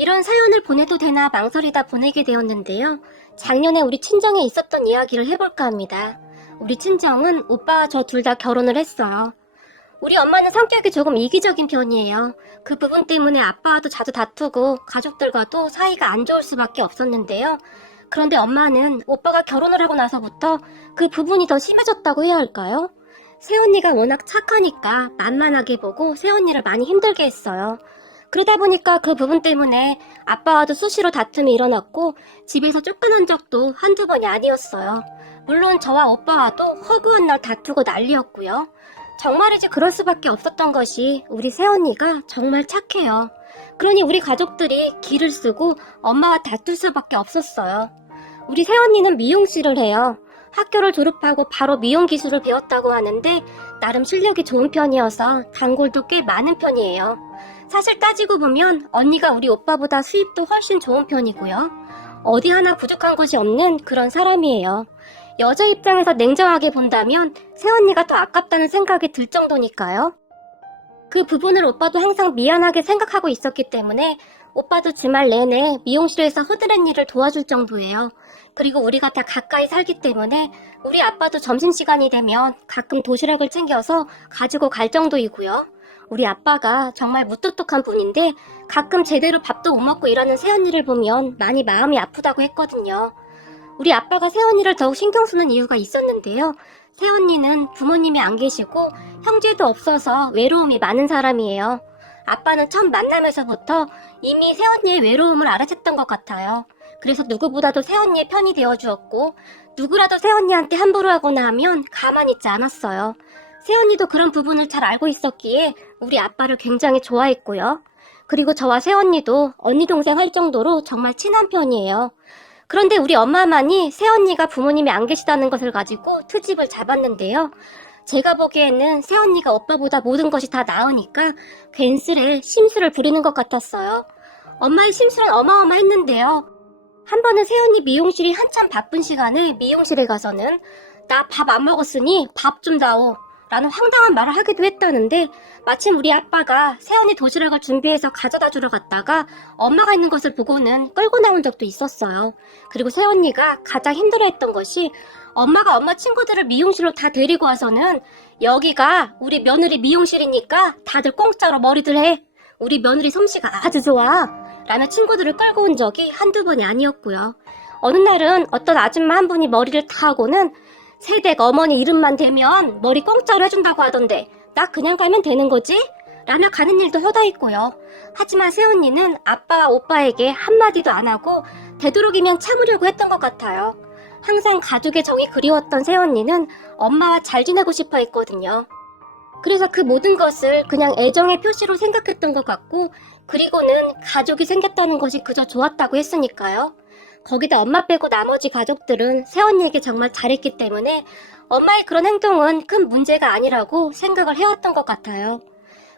이런 사연을 보내도 되나 망설이다 보내게 되었는데요. 작년에 우리 친정에 있었던 이야기를 해볼까 합니다. 우리 친정은 오빠와 저 둘 다 결혼을 했어요. 우리 엄마는 성격이 조금 이기적인 편이에요. 그 부분 때문에 아빠와도 자주 다투고 가족들과도 사이가 안 좋을 수밖에 없었는데요. 그런데 엄마는 오빠가 결혼을 하고 나서부터 그 부분이 더 심해졌다고 해야 할까요? 새언니가 워낙 착하니까 만만하게 보고 새언니를 많이 힘들게 했어요. 그러다 보니까 그 부분 때문에 아빠와도 수시로 다툼이 일어났고 집에서 쫓겨난 적도 한두 번이 아니었어요. 물론 저와 오빠와도 허구한 날 다투고 난리였고요. 정말이지 그럴 수밖에 없었던 것이 우리 새언니가 정말 착해요. 그러니 우리 가족들이 기를 쓰고 엄마와 다툴 수밖에 없었어요. 우리 새언니는 미용실을 해요. 학교를 졸업하고 바로 미용 기술을 배웠다고 하는데 나름 실력이 좋은 편이어서 단골도 꽤 많은 편이에요. 사실 따지고 보면 언니가 우리 오빠보다 수입도 훨씬 좋은 편이고요. 어디 하나 부족한 곳이 없는 그런 사람이에요. 여자 입장에서 냉정하게 본다면 새언니가 더 아깝다는 생각이 들 정도니까요. 그 부분을 오빠도 항상 미안하게 생각하고 있었기 때문에 오빠도 주말 내내 미용실에서 허드렛 일을 도와줄 정도예요. 그리고 우리가 다 가까이 살기 때문에 우리 아빠도 점심시간이 되면 가끔 도시락을 챙겨서 가지고 갈 정도이고요. 우리 아빠가 정말 무뚝뚝한 분인데 가끔 제대로 밥도 못 먹고 일하는 새언니를 보면 많이 마음이 아프다고 했거든요. 우리 아빠가 새언니를 더욱 신경 쓰는 이유가 있었는데요. 새언니는 부모님이 안 계시고 형제도 없어서 외로움이 많은 사람이에요. 아빠는 처음 만나면서부터 이미 새언니의 외로움을 알아챘던 것 같아요. 그래서 누구보다도 새언니의 편이 되어주었고 누구라도 새언니한테 함부로 하거나 하면 가만히 있지 않았어요. 새언니도 그런 부분을 잘 알고 있었기에 우리 아빠를 굉장히 좋아했고요. 그리고 저와 새언니도 언니 동생 할 정도로 정말 친한 편이에요. 그런데 우리 엄마만이 새언니가 부모님이 안 계시다는 것을 가지고 트집을 잡았는데요. 제가 보기에는 새언니가 오빠보다 모든 것이 다 나으니까 괜스레 심술을 부리는 것 같았어요. 엄마의 심술은 어마어마했는데요. 한 번은 새언니 미용실이 한참 바쁜 시간에 미용실에 가서는 나 밥 안 먹었으니 밥 좀 다오 라는 황당한 말을 하기도 했다는데 마침 우리 아빠가 새언니 도시락을 준비해서 가져다 주러 갔다가 엄마가 있는 것을 보고는 끌고 나온 적도 있었어요. 그리고 새언니가 가장 힘들어했던 것이 엄마가 엄마 친구들을 미용실로 다 데리고 와서는 여기가 우리 며느리 미용실이니까 다들 공짜로 머리들 해. 우리 며느리 솜씨가 아주 좋아. 라며 친구들을 끌고 온 적이 한두 번이 아니었고요. 어느 날은 어떤 아줌마 한 분이 머리를 다 하고는 새댁 어머니 이름만 대면 머리 공짜로 해준다고 하던데 나 그냥 가면 되는 거지? 라며 가는 일도 허다했고요. 하지만 새언니는 아빠와 오빠에게 한마디도 안 하고 되도록이면 참으려고 했던 것 같아요. 항상 가족의 정이 그리웠던 새언니는 엄마와 잘 지내고 싶어 했거든요. 그래서 그 모든 것을 그냥 애정의 표시로 생각했던 것 같고 그리고는 가족이 생겼다는 것이 그저 좋았다고 했으니까요. 거기다 엄마 빼고 나머지 가족들은 새언니에게 정말 잘했기 때문에 엄마의 그런 행동은 큰 문제가 아니라고 생각을 해왔던 것 같아요.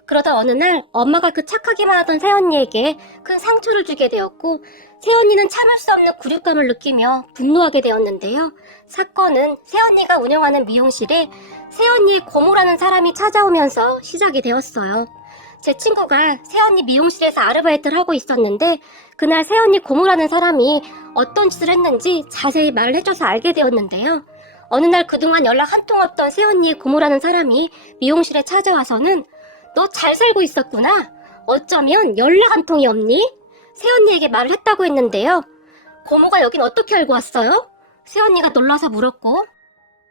그러다 어느 날 엄마가 그 착하기만 하던 새언니에게 큰 상처를 주게 되었고 새언니는 참을 수 없는 굴욕감을 느끼며 분노하게 되었는데요. 사건은 새언니가 운영하는 미용실에 새언니의 고모라는 사람이 찾아오면서 시작이 되었어요. 제 친구가 새언니 미용실에서 아르바이트를 하고 있었는데 그날 새언니 고모라는 사람이 어떤 짓을 했는지 자세히 말을 해줘서 알게 되었는데요. 어느 날 그동안 연락 한 통 없던 새언니의 고모라는 사람이 미용실에 찾아와서는 너 잘 살고 있었구나. 어쩌면 연락 한 통이 없니? 새언니에게 말을 했다고 했는데요. 고모가 여긴 어떻게 알고 왔어요? 새언니가 놀라서 물었고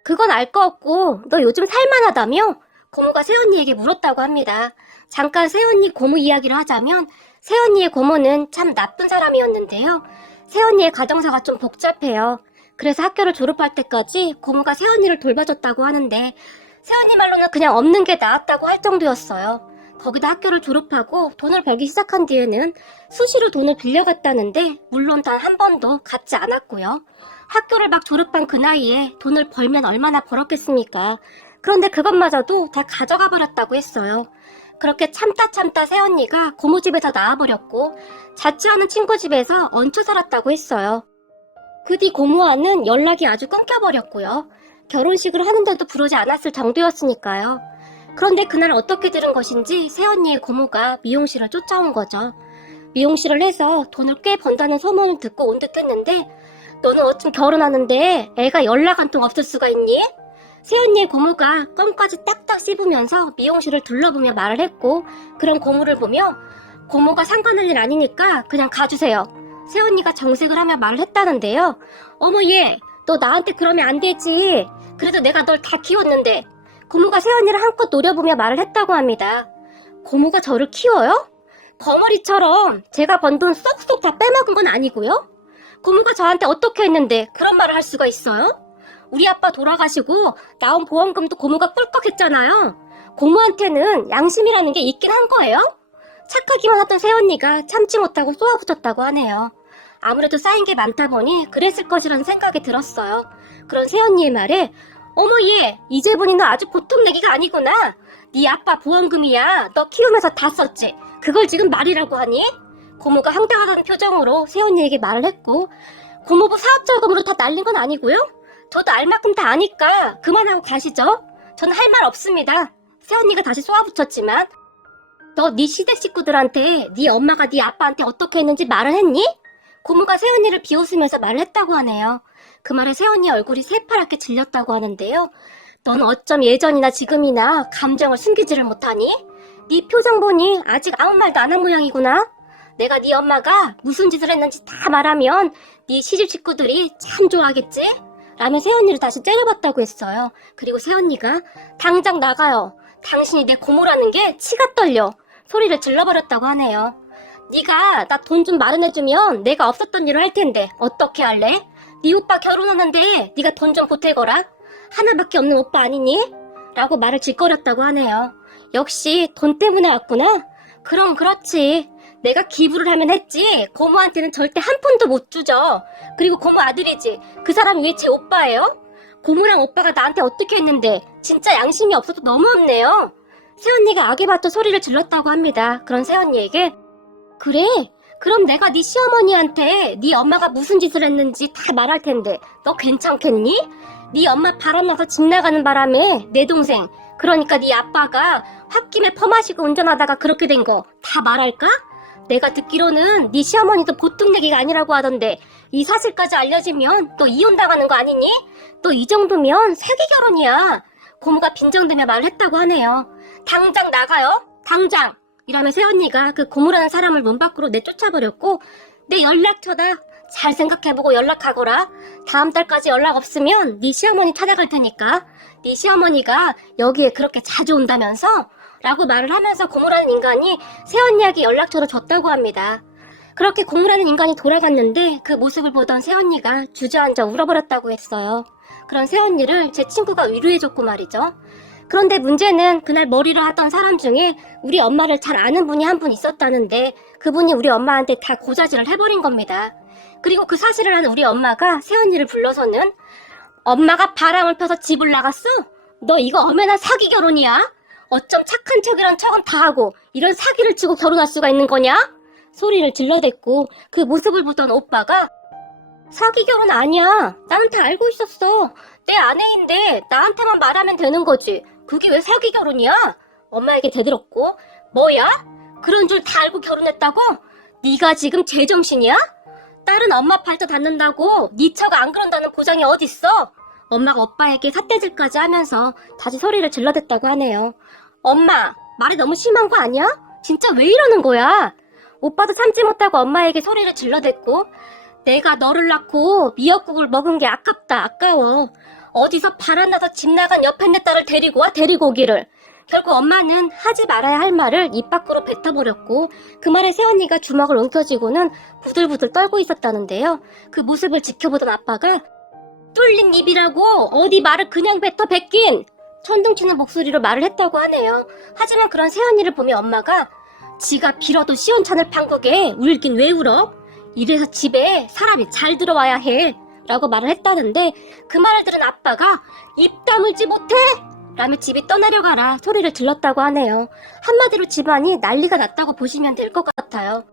그건 알 거 없고 너 요즘 살만하다며? 고모가 새언니에게 물었다고 합니다. 잠깐 새언니 고모 이야기를 하자면 새언니의 고모는 참 나쁜 사람이었는데요. 새언니의 가정사가 좀 복잡해요. 그래서 학교를 졸업할 때까지 고모가 새언니를 돌봐줬다고 하는데 새언니 말로는 그냥 없는 게 나았다고 할 정도였어요. 거기다 학교를 졸업하고 돈을 벌기 시작한 뒤에는 수시로 돈을 빌려갔다는데 물론 단 한 번도 갚지 않았고요. 학교를 막 졸업한 그 나이에 돈을 벌면 얼마나 벌었겠습니까? 그런데 그것마저도 다 가져가 버렸다고 했어요. 그렇게 참다 새언니가 고모 집에서 나와버렸고 자취하는 친구 집에서 얹혀 살았다고 했어요. 그 뒤 고모와는 연락이 아주 끊겨버렸고요. 결혼식을 하는데도 부르지 않았을 정도였으니까요. 그런데 그날 어떻게 들은 것인지 새언니의 고모가 미용실을 쫓아온 거죠. 미용실을 해서 돈을 꽤 번다는 소문을 듣고 온 듯 했는데 너는 어쩜 결혼하는데 애가 연락 한 통 없을 수가 있니? 새언니의 고모가 껌까지 딱딱 씹으면서 미용실을 둘러보며 말을 했고 그런 고모를 보며 고모가 상관할 일 아니니까 그냥 가주세요. 새언니가 정색을 하며 말을 했다는데요. 어머 얘, 너 나한테 그러면 안 되지. 그래도 내가 널 다 키웠는데. 고모가 새언니를 한껏 노려보며 말을 했다고 합니다. 고모가 저를 키워요? 거머리처럼 제가 번 돈 쏙쏙 다 빼먹은 건 아니고요. 고모가 저한테 어떻게 했는데 그런 말을 할 수가 있어요? 우리 아빠 돌아가시고 나온 보험금도 고모가 꿀꺽했잖아요. 고모한테는 양심이라는 게 있긴 한 거예요? 착하기만 하던 새언니가 참지 못하고 쏘아붙였다고 하네요. 아무래도 쌓인 게 많다 보니 그랬을 것이라는 생각이 들었어요. 그런 새언니의 말에 어머 얘, 이제 보니 너 아주 보통 내기가 아니구나. 네 아빠 보험금이야. 너 키우면서 다 썼지. 그걸 지금 말이라고 하니? 고모가 황당하다는 표정으로 새언니에게 말을 했고 고모부 사업자금으로 다 날린 건 아니고요. 저도 알 만큼 다 아니까 그만하고 가시죠. 저는 할 말 없습니다. 새언니가 다시 쏘아붙였지만 너 네 시댁 식구들한테 네 엄마가 네 아빠한테 어떻게 했는지 말을 했니? 고모가 새언니를 비웃으면서 말을 했다고 하네요. 그 말에 새언니 얼굴이 새파랗게 질렸다고 하는데요. 넌 어쩜 예전이나 지금이나 감정을 숨기지를 못하니? 네 표정 보니 아직 아무 말도 안 한 모양이구나. 내가 네 엄마가 무슨 짓을 했는지 다 말하면 네 시집 식구들이 참 좋아하겠지? 라며 새언니를 다시 째려봤다고 했어요. 그리고 새언니가 당장 나가요. 당신이 내 고모라는 게 치가 떨려. 소리를 질러버렸다고 하네요. 네가 나 돈 좀 마련해주면 내가 없었던 일을 할 텐데 어떻게 할래? 네 오빠 결혼하는데 네가 돈 좀 보태거라. 하나밖에 없는 오빠 아니니? 라고 말을 짓거렸다고 하네요. 역시 돈 때문에 왔구나? 그럼 그렇지. 내가 기부를 하면 했지 고모한테는 절대 한 푼도 못 주죠. 그리고 고모 아들이지. 그 사람이 왜 제 오빠예요? 고모랑 오빠가 나한테 어떻게 했는데 진짜 양심이 없어서 너무 없네요. 새언니가 악에 받쳐 소리를 질렀다고 합니다. 그런 새언니에게 그래? 그럼 내가 네 시어머니한테 네 엄마가 무슨 짓을 했는지 다 말할 텐데 너 괜찮겠니? 네 엄마 바람나서 집 나가는 바람에 내 동생 그러니까 네 아빠가 홧김에 퍼마시고 운전하다가 그렇게 된 거 다 말할까? 내가 듣기로는 네 시어머니도 보통 얘기가 아니라고 하던데 이 사실까지 알려지면 또 이혼당하는 거 아니니? 또 이 정도면 사기 결혼이야. 고모가 빈정대며 말을 했다고 하네요. 당장 나가요. 당장. 이라며 새언니가 그 고모라는 사람을 문 밖으로 내쫓아버렸고 내 연락처다. 잘 생각해보고 연락하거라. 다음 달까지 연락 없으면 네 시어머니 찾아갈 테니까. 네 시어머니가 여기에 그렇게 자주 온다면서? 라고 말을 하면서 고모라는 인간이 새언니에게 연락처를 줬다고 합니다. 그렇게 고모라는 인간이 돌아갔는데 그 모습을 보던 새언니가 주저앉아 울어버렸다고 했어요. 그런 새언니를 제 친구가 위로해줬고 말이죠. 그런데 문제는 그날 머리를 하던 사람 중에 우리 엄마를 잘 아는 분이 한 분 있었다는데 그분이 우리 엄마한테 다 고자질을 해버린 겁니다. 그리고 그 사실을 아는 우리 엄마가 새언니를 불러서는 엄마가 바람을 펴서 집을 나갔어? 너 이거 엄연한 사기 결혼이야? 어쩜 착한 척이란 척은 다 하고 이런 사기를 치고 결혼할 수가 있는 거냐? 소리를 질러댔고 그 모습을 보던 오빠가 사기 결혼 아니야. 나는 다 알고 있었어. 내 아내인데 나한테만 말하면 되는 거지. 그게 왜 사기 결혼이야? 엄마에게 대들었고 뭐야? 그런 줄 다 알고 결혼했다고? 네가 지금 제정신이야? 딸은 엄마 팔자 닿는다고 네 처가 안 그런다는 보장이 어딨어? 엄마가 오빠에게 삿대질까지 하면서 다시 소리를 질러댔다고 하네요. 엄마, 말이 너무 심한 거 아니야? 진짜 왜 이러는 거야? 오빠도 참지 못하고 엄마에게 소리를 질러댔고 내가 너를 낳고 미역국을 먹은 게 아깝다, 아까워. 어디서 바람나서 집 나간 옆에 내 딸을 데리고 와, 데리고 오기를. 결국 엄마는 하지 말아야 할 말을 입 밖으로 뱉어버렸고 그 말에 새언니가 주먹을 움켜쥐고는 부들부들 떨고 있었다는데요. 그 모습을 지켜보던 아빠가 뚫린 입이라고 어디 말을 그냥 뱉어 뱉긴! 천둥치는 목소리로 말을 했다고 하네요. 하지만 그런 새언니를 보며 엄마가 지가 빌어도 시원찮을 판국에 울긴 왜 울어? 이래서 집에 사람이 잘 들어와야 해 라고 말을 했다는데 그 말을 들은 아빠가 입 다물지 못해! 라며 집이 떠나려가라 소리를 질렀다고 하네요. 한마디로 집안이 난리가 났다고 보시면 될 것 같아요.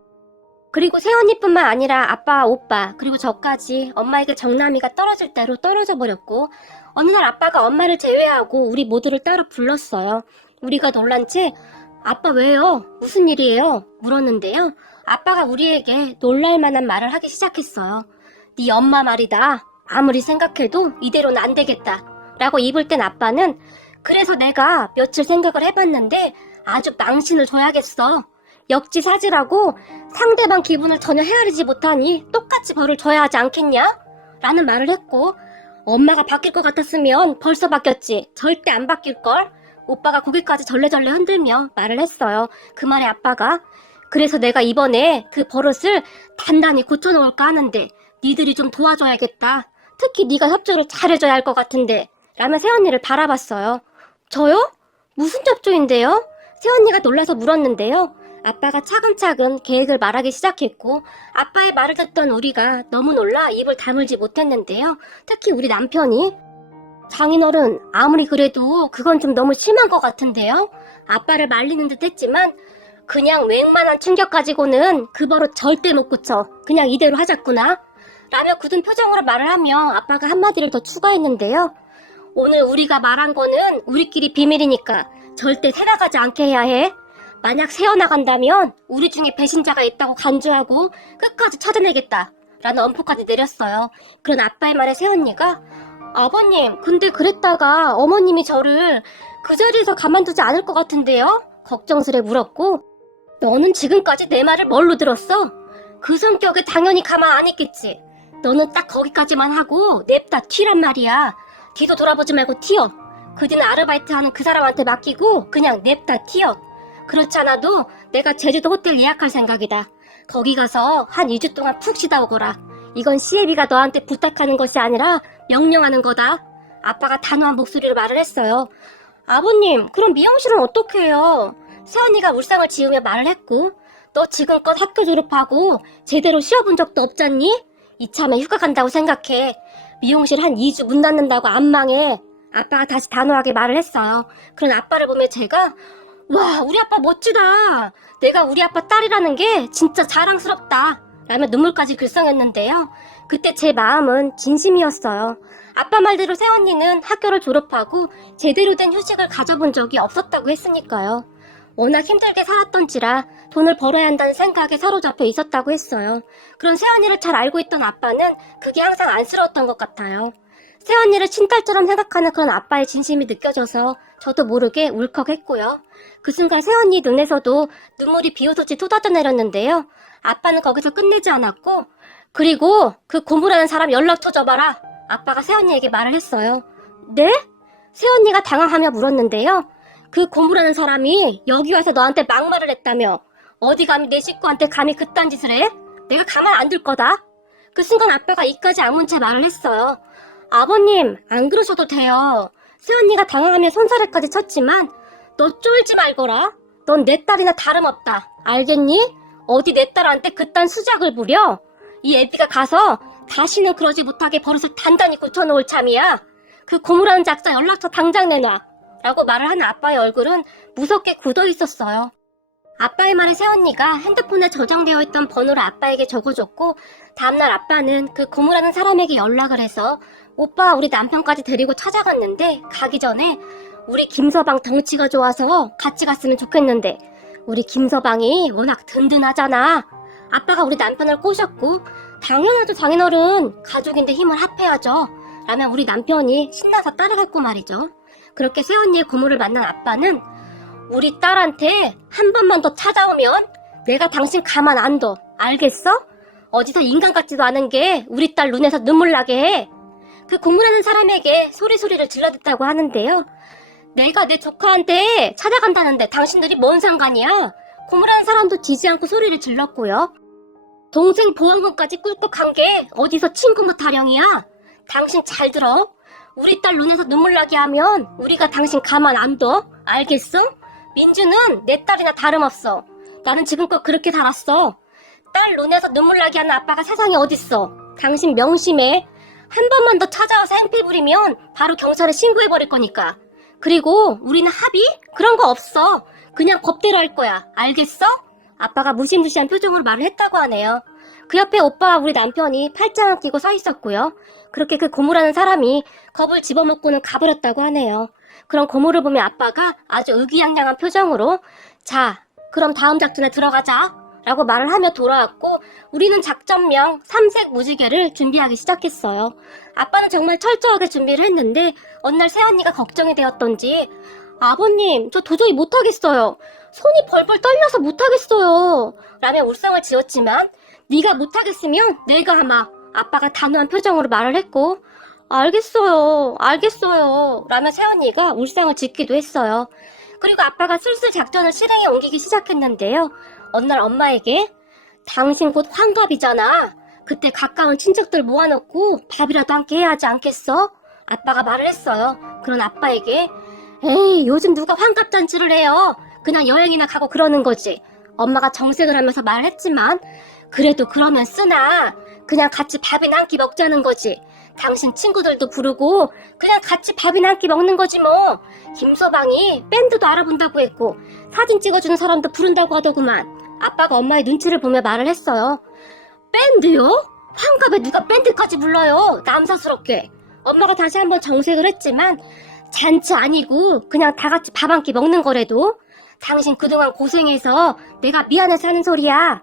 그리고 새언니뿐만 아니라 아빠, 오빠, 그리고 저까지 엄마에게 정남이가 떨어질 대로 떨어져 버렸고 어느 날 아빠가 엄마를 제외하고 우리 모두를 따로 불렀어요. 우리가 놀란 채 아빠 왜요? 무슨 일이에요? 물었는데요. 아빠가 우리에게 놀랄만한 말을 하기 시작했어요. 네 엄마 말이다. 아무리 생각해도 이대로는 안 되겠다. 라고 입을 땐 아빠는 그래서 내가 며칠 생각을 해봤는데 아주 망신을 줘야겠어. 역지사지라고 상대방 기분을 전혀 헤아리지 못하니 똑같이 벌을 줘야 하지 않겠냐? 라는 말을 했고 엄마가 바뀔 것 같았으면 벌써 바뀌었지. 절대 안 바뀔걸? 오빠가 고개까지 절레절레 흔들며 말을 했어요. 그 말에 아빠가 그래서 내가 이번에 그 버릇을 단단히 고쳐놓을까 하는데 니들이 좀 도와줘야겠다. 특히 네가 협조를 잘해줘야 할 것 같은데 라며 새언니를 바라봤어요. 저요? 무슨 협조인데요? 새언니가 놀라서 물었는데요. 아빠가 차근차근 계획을 말하기 시작했고 아빠의 말을 듣던 우리가 너무 놀라 입을 다물지 못했는데요. 특히 우리 남편이 장인어른 아무리 그래도 그건 좀 너무 심한 것 같은데요. 아빠를 말리는 듯 했지만 그냥 웬만한 충격 가지고는 그 버릇 절대 못 고쳐. 그냥 이대로 하자꾸나 라며 굳은 표정으로 말을 하며 아빠가 한마디를 더 추가했는데요. 오늘 우리가 말한 거는 우리끼리 비밀이니까 절대 새나가지 않게 해야 해. 만약 새어나간다면 우리 중에 배신자가 있다고 간주하고 끝까지 찾아내겠다 라는 엄포까지 내렸어요. 그런 아빠의 말에 새언니가 아버님 근데 그랬다가 어머님이 저를 그 자리에서 가만두지 않을 것 같은데요? 걱정스레 물었고 너는 지금까지 내 말을 뭘로 들었어? 그 성격에 당연히 가만 안 있겠지. 너는 딱 거기까지만 하고 냅다 튀란 말이야. 뒤도 돌아보지 말고 튀어. 그 뒤는 아르바이트하는 그 사람한테 맡기고 그냥 냅다 튀어. 그렇지 않아도 내가 제주도 호텔 예약할 생각이다. 거기 가서 한 2주 동안 푹 쉬다 오거라. 이건 시애비가 너한테 부탁하는 것이 아니라 명령하는 거다. 아빠가 단호한 목소리로 말을 했어요. 아버님, 그럼 미용실은 어떻게 해요? 새언니가 울상을 지으며 말을 했고 너 지금껏 학교 졸업하고 제대로 쉬어본 적도 없잖니? 이참에 휴가 간다고 생각해. 미용실 한 2주 문 닫는다고 안 망해. 아빠가 다시 단호하게 말을 했어요. 그런 아빠를 보며 제가 와, 우리 아빠 멋지다. 내가 우리 아빠 딸이라는 게 진짜 자랑스럽다. 라며 눈물까지 글썽였는데요. 그때 제 마음은 진심이었어요. 아빠 말대로 새언니는 학교를 졸업하고 제대로 된 휴식을 가져본 적이 없었다고 했으니까요. 워낙 힘들게 살았던지라 돈을 벌어야 한다는 생각에 사로잡혀 있었다고 했어요. 그런 새언니를 잘 알고 있던 아빠는 그게 항상 안쓰러웠던 것 같아요. 새언니를 친딸처럼 생각하는 그런 아빠의 진심이 느껴져서 저도 모르게 울컥했고요. 그 순간 새언니 눈에서도 눈물이 비오듯이 쏟아져 내렸는데요. 아빠는 거기서 끝내지 않았고 그리고 그 고무라는 사람 연락처 줘봐라. 아빠가 새언니에게 말을 했어요. 네? 새언니가 당황하며 물었는데요. 그 고무라는 사람이 여기 와서 너한테 막말을 했다며. 어디 감히 내 식구한테 감히 그딴 짓을 해? 내가 가만 안 둘 거다. 그 순간 아빠가 이까지 아문 채 말을 했어요. 아버님, 안 그러셔도 돼요. 새언니가 당황하며 손사래까지 쳤지만 너 쫄지 말거라. 넌 내 딸이나 다름없다. 알겠니? 어디 내 딸한테 그딴 수작을 부려? 이 애비가 가서 다시는 그러지 못하게 버릇을 단단히 고쳐놓을 참이야. 그 고무라는 작자 연락처 당장 내놔. 라고 말을 하는 아빠의 얼굴은 무섭게 굳어 있었어요. 아빠의 말에 새언니가 핸드폰에 저장되어 있던 번호를 아빠에게 적어줬고 다음날 아빠는 그 고무라는 사람에게 연락을 해서 오빠 우리 남편까지 데리고 찾아갔는데 가기 전에 우리 김서방 덩치가 좋아서 같이 갔으면 좋겠는데 우리 김서방이 워낙 든든하잖아. 아빠가 우리 남편을 꼬셨고 당연하죠 장인어른 가족인데 힘을 합해야죠 라며 우리 남편이 신나서 따라갔고 말이죠. 그렇게 새언니의 고모를 만난 아빠는 우리 딸한테 한 번만 더 찾아오면 내가 당신 가만 안 둬. 알겠어? 어디서 인간 같지도 않은 게 우리 딸 눈에서 눈물 나게 해. 그 고모라는 사람에게 소리소리를 질러댔다고 하는데요. 내가 내 조카한테 찾아간다는데 당신들이 뭔 상관이야? 고모라는 사람도 지지 않고 소리를 질렀고요. 동생 보험금까지 꿀꺽한 게 어디서 친구모 타령이야? 당신 잘 들어. 우리 딸 눈에서 눈물 나게 하면 우리가 당신 가만 안 둬. 알겠어? 민주는 내 딸이나 다름없어. 나는 지금껏 그렇게 살았어. 딸 눈에서 눈물 나게 하는 아빠가 세상에 어딨어. 당신 명심해. 한 번만 더 찾아와서 행패 부리면 바로 경찰에 신고해버릴 거니까. 그리고 우리는 합의? 그런 거 없어. 그냥 법대로 할 거야. 알겠어? 아빠가 무시무시한 표정으로 말을 했다고 하네요. 그 옆에 오빠와 우리 남편이 팔짱을 끼고 서 있었고요. 그렇게 그 고모라는 사람이 겁을 집어먹고는 가버렸다고 하네요. 그런 고모를 보며 아빠가 아주 의기양양한 표정으로 자, 그럼 다음 작전에 들어가자 라고 말을 하며 돌아왔고 우리는 작전명 삼색 무지개를 준비하기 시작했어요. 아빠는 정말 철저하게 준비를 했는데 어느 날 새언니가 걱정이 되었던지 아버님, 저 도저히 못하겠어요. 손이 벌벌 떨려서 못하겠어요 라며 울상을 지었지만 네가 못하겠으면 내가 하마. 아빠가 단호한 표정으로 말을 했고 알겠어요 라며 새언니가 울상을 짓기도 했어요. 그리고 아빠가 슬슬 작전을 실행에 옮기기 시작했는데요. 어느 날 엄마에게 당신 곧 환갑이잖아. 그때 가까운 친척들 모아놓고 밥이라도 함께 해야 하지 않겠어? 아빠가 말을 했어요. 그런 아빠에게 에이, 요즘 누가 환갑잔치를 해요. 그냥 여행이나 가고 그러는 거지. 엄마가 정색을 하면서 말을 했지만 그래도 그러면 쓰나. 그냥 같이 밥이나 한 끼 먹자는 거지. 당신 친구들도 부르고 그냥 같이 밥이나 한 끼 먹는 거지 뭐. 김서방이 밴드도 알아본다고 했고 사진 찍어주는 사람도 부른다고 하더구만. 아빠가 엄마의 눈치를 보며 말을 했어요. 밴드요? 환갑에 누가 밴드까지 불러요? 남사스럽게. 엄마가 다시 한번 정색을 했지만 잔치 아니고 그냥 다 같이 밥 한 끼 먹는 거래도. 당신 그동안 고생해서 내가 미안해서 하는 소리야.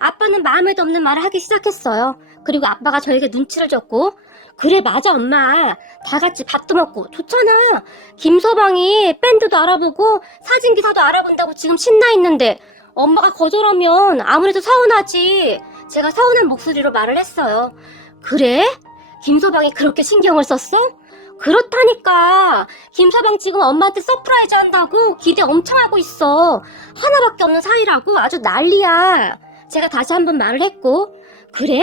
아빠는 마음에도 없는 말을 하기 시작했어요. 그리고 아빠가 저에게 눈치를 줬고 그래 맞아 엄마. 다 같이 밥도 먹고 좋잖아. 김서방이 밴드도 알아보고 사진기사도 알아본다고 지금 신나 있는데 엄마가 거절하면 아무래도 서운하지. 제가 서운한 목소리로 말을 했어요. 그래? 김서방이 그렇게 신경을 썼어? 그렇다니까. 김서방 지금 엄마한테 서프라이즈 한다고 기대 엄청 하고 있어. 하나밖에 없는 사이라고 아주 난리야. 제가 다시 한번 말을 했고 그래?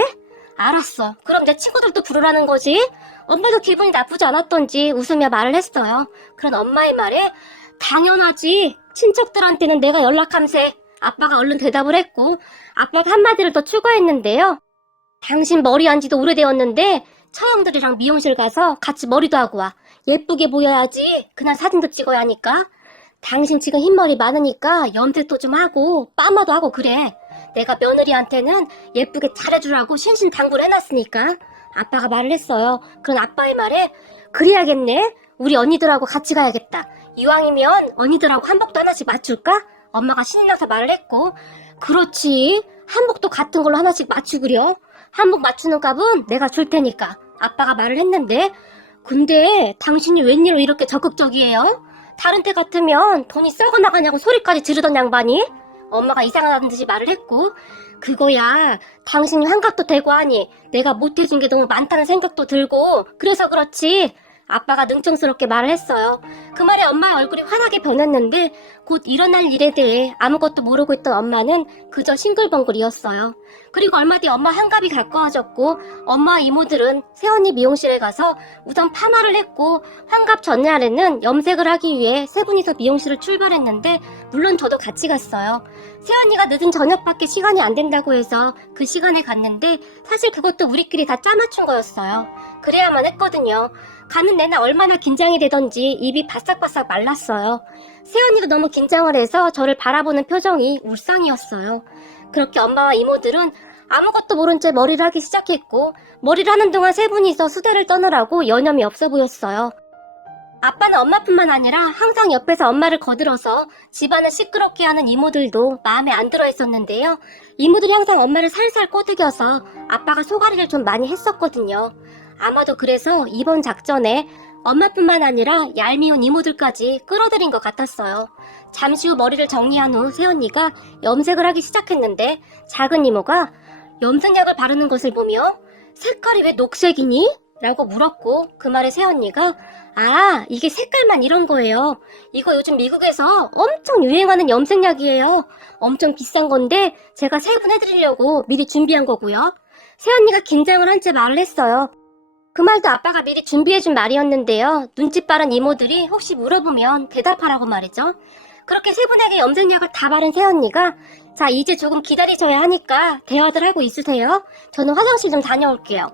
알았어. 그럼 내 친구들도 부르라는 거지? 엄마도 기분이 나쁘지 않았던지 웃으며 말을 했어요. 그런 엄마의 말에 당연하지. 친척들한테는 내가 연락함세. 아빠가 얼른 대답을 했고 아빠가 한마디를 더 추가했는데요. 당신 머리 한 지도 오래되었는데 처형들이랑 미용실 가서 같이 머리도 하고 와. 예쁘게 보여야지. 그날 사진도 찍어야 하니까. 당신 지금 흰머리 많으니까 염색도 좀 하고 파마도 하고 그래. 내가 며느리한테는 예쁘게 잘해주라고 신신당부를 해놨으니까. 아빠가 말을 했어요. 그런 아빠의 말에 그래야겠네. 우리 언니들하고 같이 가야겠다. 이왕이면 언니들하고 한복도 하나씩 맞출까? 엄마가 신이 나서 말을 했고 그렇지. 한복도 같은 걸로 하나씩 맞추구려. 한복 맞추는 값은 내가 줄 테니까. 아빠가 말을 했는데 근데 당신이 웬일로 이렇게 적극적이에요? 다른 때 같으면 돈이 썩어 나가냐고 소리까지 지르던 양반이. 엄마가 이상하다는 듯이 말을 했고 그거야 당신이 환갑도 되고 하니 내가 못해준 게 너무 많다는 생각도 들고 그래서 그렇지. 아빠가 능청스럽게 말을 했어요. 그 말에 엄마의 얼굴이 환하게 변했는데 곧 일어날 일에 대해 아무것도 모르고 있던 엄마는 그저 싱글벙글이었어요. 그리고 얼마 뒤 엄마 환갑이 가까워졌고 엄마와 이모들은 새언니 미용실에 가서 우선 파마를 했고 환갑 전날에는 염색을 하기 위해 세 분이서 미용실을 출발했는데 물론 저도 같이 갔어요. 새언니가 늦은 저녁밖에 시간이 안 된다고 해서 그 시간에 갔는데 사실 그것도 우리끼리 다 짜맞춘 거였어요. 그래야만 했거든요. 가는 내내 얼마나 긴장이 되던지 입이 바싹바싹 말랐어요. 새언니도 너무 긴장을 해서 저를 바라보는 표정이 울상이었어요. 그렇게 엄마와 이모들은 아무것도 모른 채 머리를 하기 시작했고 머리를 하는 동안 세 분이서 수다를 떠느라고 여념이 없어 보였어요. 아빠는 엄마뿐만 아니라 항상 옆에서 엄마를 거들어서 집안을 시끄럽게 하는 이모들도 마음에 안 들어 했었는데요. 이모들이 항상 엄마를 살살 꼬드겨서 아빠가 소가리를 좀 많이 했었거든요. 아마도 그래서 이번 작전에 엄마뿐만 아니라 얄미운 이모들까지 끌어들인 것 같았어요. 잠시 후 머리를 정리한 후 새언니가 염색을 하기 시작했는데 작은 이모가 염색약을 바르는 것을 보며 색깔이 왜 녹색이니? 라고 물었고 그 말에 새언니가 아, 이게 색깔만 이런 거예요. 이거 요즘 미국에서 엄청 유행하는 염색약이에요. 엄청 비싼 건데 제가 세분해드리려고 미리 준비한 거고요. 새언니가 긴장을 한 채 말을 했어요. 그 말도 아빠가 미리 준비해준 말이었는데요. 눈치 빠른 이모들이 혹시 물어보면 대답하라고 말이죠. 그렇게 세 분에게 염색약을 다 바른 새언니가 자, 이제 조금 기다리셔야 하니까 대화들 하고 있으세요. 저는 화장실 좀 다녀올게요.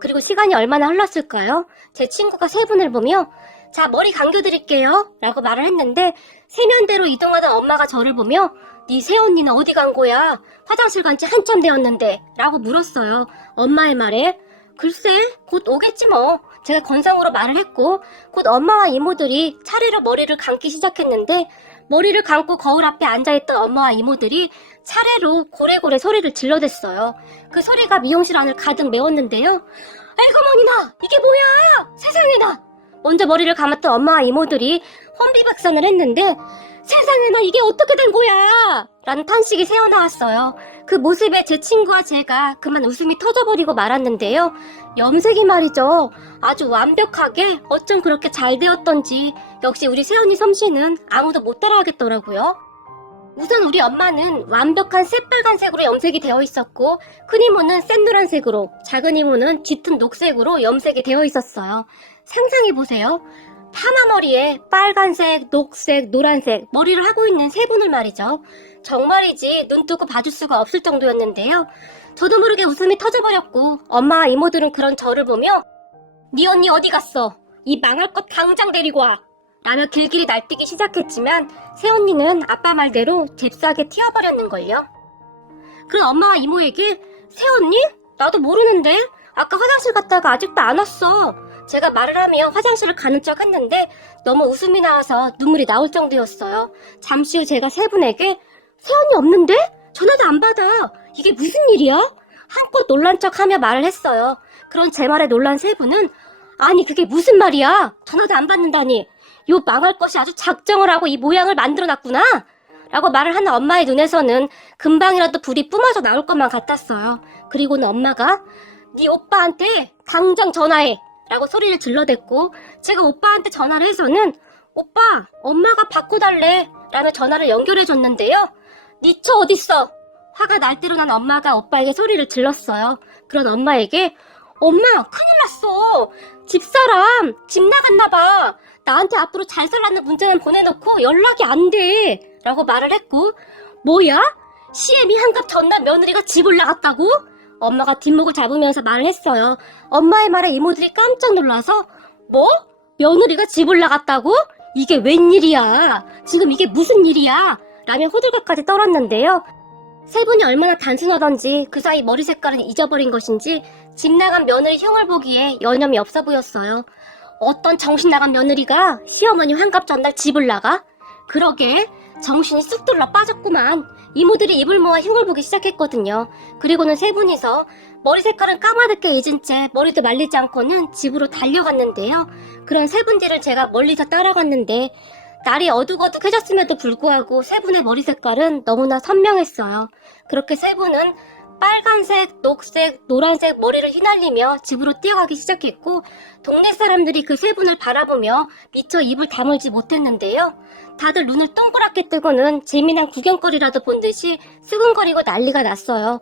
그리고 시간이 얼마나 흘렀을까요? 제 친구가 세 분을 보며 자, 머리 감겨드릴게요 라고 말을 했는데 세면대로 이동하던 엄마가 저를 보며 네 새언니는 어디 간 거야? 화장실 간 지 한참 되었는데 라고 물었어요. 엄마의 말에 글쎄 곧 오겠지 뭐. 제가 건성으로 말을 했고 곧 엄마와 이모들이 차례로 머리를 감기 시작했는데 머리를 감고 거울 앞에 앉아있던 엄마와 이모들이 차례로 고래고래 소리를 질러댔어요. 그 소리가 미용실 안을 가득 메웠는데요. 아이고 머니나, 이게 뭐야? 세상에나! 먼저 머리를 감았던 엄마와 이모들이 혼비백산을 했는데 세상에나 이게 어떻게 된 거야? 라는 탄식이 새어나왔어요. 그 모습에 제 친구와 제가 그만 웃음이 터져버리고 말았는데요. 염색이 말이죠. 아주 완벽하게 어쩜 그렇게 잘 되었던지 역시 우리 세연이 솜씨는 아무도 못 따라하겠더라고요. 우선 우리 엄마는 완벽한 새빨간색으로 염색이 되어 있었고 큰 이모는 샛노란색으로, 작은 이모는 짙은 녹색으로 염색이 되어 있었어요. 상상해보세요. 파마머리에 빨간색, 녹색, 노란색 머리를 하고 있는 세 분을 말이죠. 정말이지 눈 뜨고 봐줄 수가 없을 정도였는데요. 저도 모르게 웃음이 터져버렸고 엄마와 이모들은 그런 저를 보며 네 언니 어디 갔어? 이 망할 것 당장 데리고 와! 라며 길길이 날뛰기 시작했지만 새언니는 아빠 말대로 잽싸게 튀어버렸는걸요. 그런 엄마와 이모에게 새언니? 나도 모르는데 아까 화장실 갔다가 아직도 안 왔어. 제가 말을 하며 화장실을 가는 척 했는데 너무 웃음이 나와서 눈물이 나올 정도였어요. 잠시 후 제가 세 분에게 새언니 없는데? 전화도 안 받아. 이게 무슨 일이야? 한껏 놀란 척하며 말을 했어요. 그런 제 말에 놀란 세 분은 아니 그게 무슨 말이야? 전화도 안 받는다니. 요 망할 것이 아주 작정을 하고 이 모양을 만들어놨구나? 라고 말을 하는 엄마의 눈에서는 금방이라도 불이 뿜어져 나올 것만 같았어요. 그리고는 엄마가 네 오빠한테 당장 전화해! 라고 소리를 질러댔고 제가 오빠한테 전화를 해서는 오빠, 엄마가 바꿔달래! 라며 전화를 연결해줬는데요. 니 차 어딨어? 화가 날 대로 난 엄마가 오빠에게 소리를 질렀어요. 그런 엄마에게 엄마, 큰일 났어! 집사람, 집 나갔나봐! 나한테 앞으로 잘 살라는 문자만 보내놓고 연락이 안 돼! 라고 말을 했고 뭐야? 시애미 한갑 전날 며느리가 집을 나갔다고? 엄마가 뒷목을 잡으면서 말을 했어요. 엄마의 말에 이모들이 깜짝 놀라서 뭐? 며느리가 집을 나갔다고? 이게 웬일이야? 지금 이게 무슨 일이야? 라며 호들갑까지 떨었는데요. 세 분이 얼마나 단순하던지 그 사이 머리 색깔은 잊어버린 것인지 집 나간 며느리 흉을 보기에 여념이 없어 보였어요. 어떤 정신 나간 며느리가 시어머니 환갑 전날 집을 나가? 그러게 정신이 쑥 들러 빠졌구만. 이모들이 입을 모아 흉을 보기 시작했거든요. 그리고는 세 분이서 머리 색깔은 까마득게 잊은 채 머리도 말리지 않고는 집으로 달려갔는데요. 그런 세 분 뒤를 제가 멀리서 따라갔는데 날이 어둑어둑해졌음에도 불구하고 세 분의 머리 색깔은 너무나 선명했어요. 그렇게 세 분은 빨간색, 녹색, 노란색 머리를 휘날리며 집으로 뛰어가기 시작했고 동네 사람들이 그 세 분을 바라보며 미처 입을 다물지 못했는데요. 다들 눈을 동그랗게 뜨고는 재미난 구경거리라도 본 듯이 수근거리고 난리가 났어요.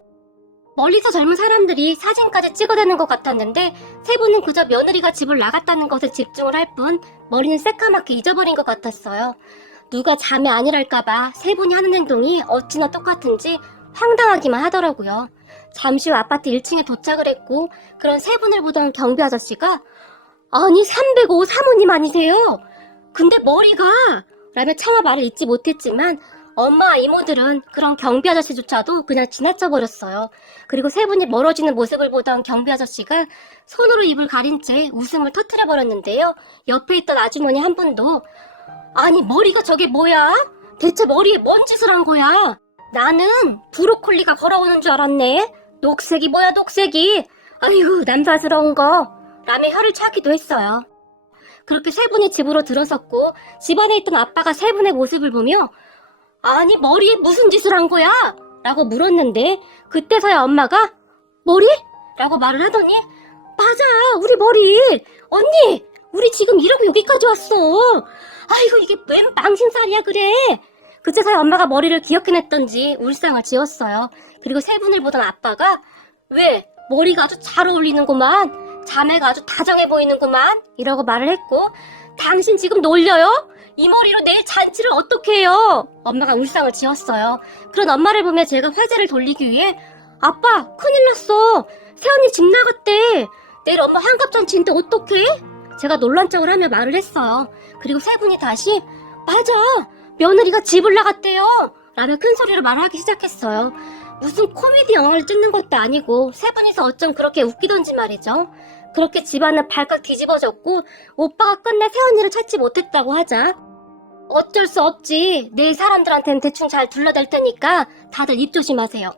멀리서 젊은 사람들이 사진까지 찍어대는 것 같았는데 세 분은 그저 며느리가 집을 나갔다는 것에 집중을 할 뿐 머리는 새까맣게 잊어버린 것 같았어요. 누가 자매 아니랄까봐 세 분이 하는 행동이 어찌나 똑같은지 황당하기만 하더라고요. 잠시 후 아파트 1층에 도착을 했고 그런 세 분을 보던 경비 아저씨가 아니 305 사모님 아니세요? 근데 머리가 라며 차마 말을 잇지 못했지만 엄마와 이모들은 그런 경비 아저씨조차도 그냥 지나쳐버렸어요. 그리고 세 분이 멀어지는 모습을 보던 경비 아저씨가 손으로 입을 가린 채 웃음을 터뜨려버렸는데요. 옆에 있던 아주머니 한 분도 아니 머리가 저게 뭐야? 대체 머리에 뭔 짓을 한 거야? 나는 브로콜리가 걸어오는 줄 알았네. 녹색이 뭐야 녹색이. 아이고 남사스러운 거. 라며 혀를 차기도 했어요. 그렇게 세 분이 집으로 들어섰고 집안에 있던 아빠가 세 분의 모습을 보며 아니 머리에 무슨 짓을 한 거야? 라고 물었는데 그때서야 엄마가 머리? 라고 말을 하더니 맞아 우리 머리. 언니 우리 지금 이러고 여기까지 왔어. 아이고 이게 웬 망신살이야 그래. 그제서야 엄마가 머리를 기억해냈던지 울상을 지었어요. 그리고 세 분을 보던 아빠가 왜 머리가 아주 잘 어울리는구만. 자매가 아주 다정해 보이는구만. 이러고 말을 했고 당신 지금 놀려요? 이 머리로 내일 잔치를 어떻게 해요? 엄마가 울상을 지었어요. 그런 엄마를 보며 제가 화제를 돌리기 위해 아빠 큰일 났어. 새언니 집 나갔대. 내일 엄마 환갑잔치인데 어떡해? 제가 놀란 척을 하며 말을 했어요. 그리고 세 분이 다시 맞아 며느리가 집을 나갔대요 라며 큰 소리로 말하기 시작했어요. 무슨 코미디 영화를 찍는 것도 아니고 세 분이서 어쩜 그렇게 웃기던지 말이죠. 그렇게 집안은 발칵 뒤집어졌고 오빠가 끝내 새언니를 찾지 못했다고 하자 어쩔 수 없지. 내일 사람들한테는 대충 잘 둘러댈 테니까 다들 입 조심하세요.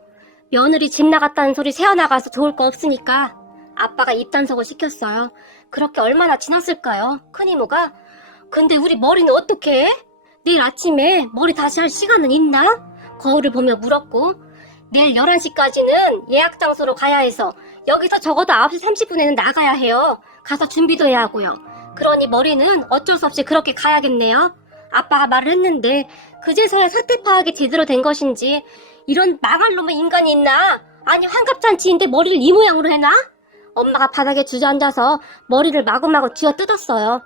며느리 집 나갔다는 소리 새어나가서 좋을 거 없으니까. 아빠가 입단속을 시켰어요. 그렇게 얼마나 지났을까요? 큰 이모가. 근데 우리 머리는 어떻게 해? 내일 아침에 머리 다시 할 시간은 있나? 거울을 보며 물었고, 내일 11시까지는 예약 장소로 가야 해서 여기서 적어도 9시 30분에는 나가야 해요. 가서 준비도 해야 하고요. 그러니 머리는 어쩔 수 없이 그렇게 가야겠네요. 아빠가 말을 했는데 그제서야 사태 파악이 제대로 된 것인지 이런 망할 놈의 인간이 있나? 아니 환갑잔치인데 머리를 이 모양으로 해놔? 엄마가 바닥에 주저앉아서 머리를 마구마구 쥐어뜯었어요.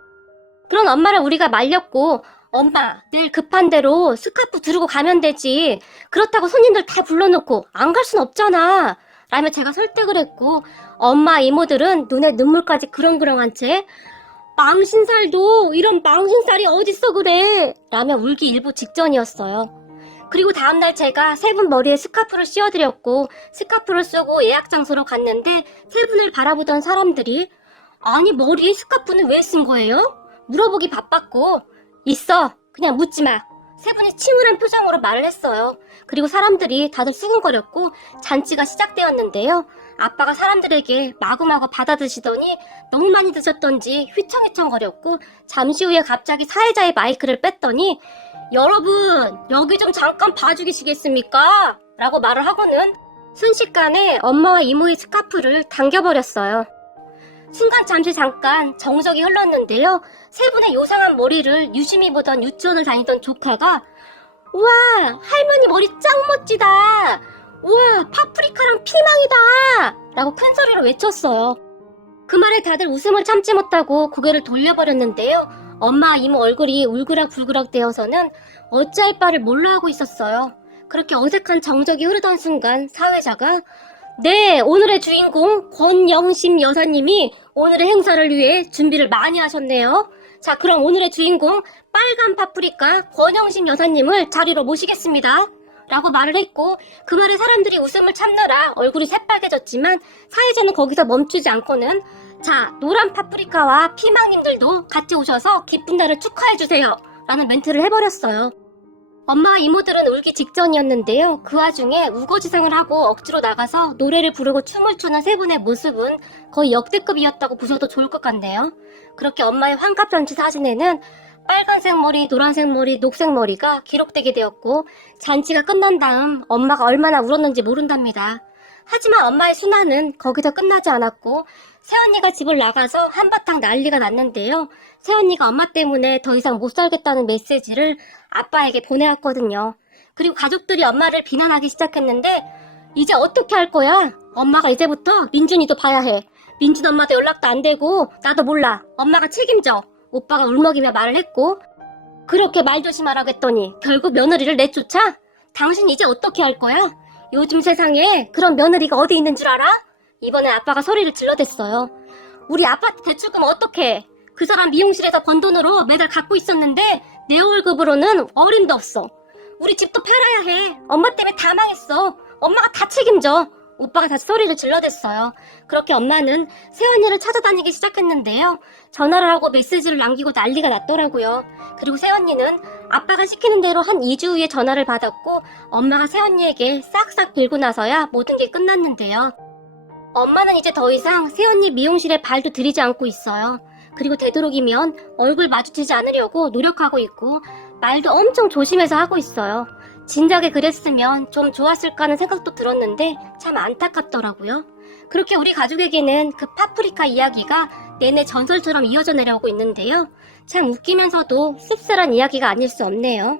그런 엄마를 우리가 말렸고, 엄마 내일 급한 대로 스카프 두르고 가면 되지. 그렇다고 손님들 다 불러놓고 안 갈 순 없잖아. 라며 제가 설득을 했고, 엄마 이모들은 눈에 눈물까지 그렁그렁한 채 망신살도 이런 망신살이 어딨어 그래 라며 울기 일보 직전이었어요. 그리고 다음날 제가 세 분 머리에 스카프를 씌워드렸고 스카프를 쓰고 예약 장소로 갔는데 세 분을 바라보던 사람들이 아니 머리에 스카프는 왜 쓴 거예요? 물어보기 바빴고 있어 그냥 묻지 마. 세 분이 침울한 표정으로 말을 했어요. 그리고 사람들이 다들 수근거렸고 잔치가 시작되었는데요. 아빠가 사람들에게 마구마구 받아드시더니 너무 많이 드셨던지 휘청휘청거렸고 잠시 후에 갑자기 사회자의 마이크를 뺐더니 여러분 여기 좀 잠깐 봐주시겠습니까? 라고 말을 하고는 순식간에 엄마와 이모의 스카프를 당겨버렸어요. 순간 잠깐 정적이 흘렀는데요. 세 분의 요상한 머리를 유심히 보던 유치원을 다니던 조카가 우와 할머니 머리 짱 멋지다. 우와 파프리카랑 피망이다 라고 큰 소리로 외쳤어요. 그 말에 다들 웃음을 참지 못하고 고개를 돌려버렸는데요. 엄마 이모 얼굴이 울그락불그락 되어서는 어찌할 바를 몰라 하고 있었어요. 그렇게 어색한 정적이 흐르던 순간 사회자가 네, 오늘의 주인공 권영심 여사님이 오늘의 행사를 위해 준비를 많이 하셨네요. 자, 그럼 오늘의 주인공 빨간 파프리카 권영심 여사님을 자리로 모시겠습니다. 라고 말을 했고 그 말에 사람들이 웃음을 참느라 얼굴이 새빨개졌지만 사회자는 거기서 멈추지 않고는 자, 노란 파프리카와 피망님들도 같이 오셔서 기쁜 날을 축하해주세요. 라는 멘트를 해버렸어요. 엄마와 이모들은 울기 직전이었는데요. 그 와중에 우거지상을 하고 억지로 나가서 노래를 부르고 춤을 추는 세 분의 모습은 거의 역대급이었다고 보셔도 좋을 것 같네요. 그렇게 엄마의 환갑잔치 사진에는 빨간색 머리, 노란색 머리, 녹색 머리가 기록되게 되었고 잔치가 끝난 다음 엄마가 얼마나 울었는지 모른답니다. 하지만 엄마의 순환은 거기서 끝나지 않았고 새언니가 집을 나가서 한바탕 난리가 났는데요. 새언니가 엄마 때문에 더 이상 못 살겠다는 메시지를 아빠에게 보내왔거든요. 그리고 가족들이 엄마를 비난하기 시작했는데 이제 어떻게 할 거야? 엄마가 이제부터 민준이도 봐야 해. 민준 엄마도 연락도 안 되고 나도 몰라. 엄마가 책임져. 오빠가 울먹이며 말을 했고 그렇게 말 조심하라고 했더니 결국 며느리를 내쫓아? 당신 이제 어떻게 할 거야? 요즘 세상에 그런 며느리가 어디 있는 줄 알아? 이번에 아빠가 소리를 질러댔어요. 우리 아파트 대출금 어떡해? 그 사람 미용실에서 번 돈으로 매달 갖고 있었는데 내 월급으로는 어림도 없어. 우리 집도 팔아야 해. 엄마 때문에 다 망했어. 엄마가 다 책임져. 오빠가 다시 소리를 질러댔어요. 그렇게 엄마는 새언니를 찾아다니기 시작했는데요. 전화를 하고 메시지를 남기고 난리가 났더라고요. 그리고 새언니는 아빠가 시키는 대로 한 2주 후에 전화를 받았고 엄마가 새언니에게 싹싹 빌고 나서야 모든 게 끝났는데요. 엄마는 이제 더 이상 새언니 미용실에 발도 들이지 않고 있어요. 그리고 되도록이면 얼굴 마주치지 않으려고 노력하고 있고 말도 엄청 조심해서 하고 있어요. 진작에 그랬으면 좀 좋았을까 하는 생각도 들었는데 참 안타깝더라고요. 그렇게 우리 가족에게는 그 파프리카 이야기가 내내 전설처럼 이어져 내려오고 있는데요. 참 웃기면서도 씁쓸한 이야기가 아닐 수 없네요.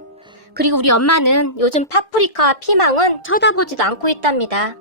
그리고 우리 엄마는 요즘 파프리카와 피망은 쳐다보지도 않고 있답니다.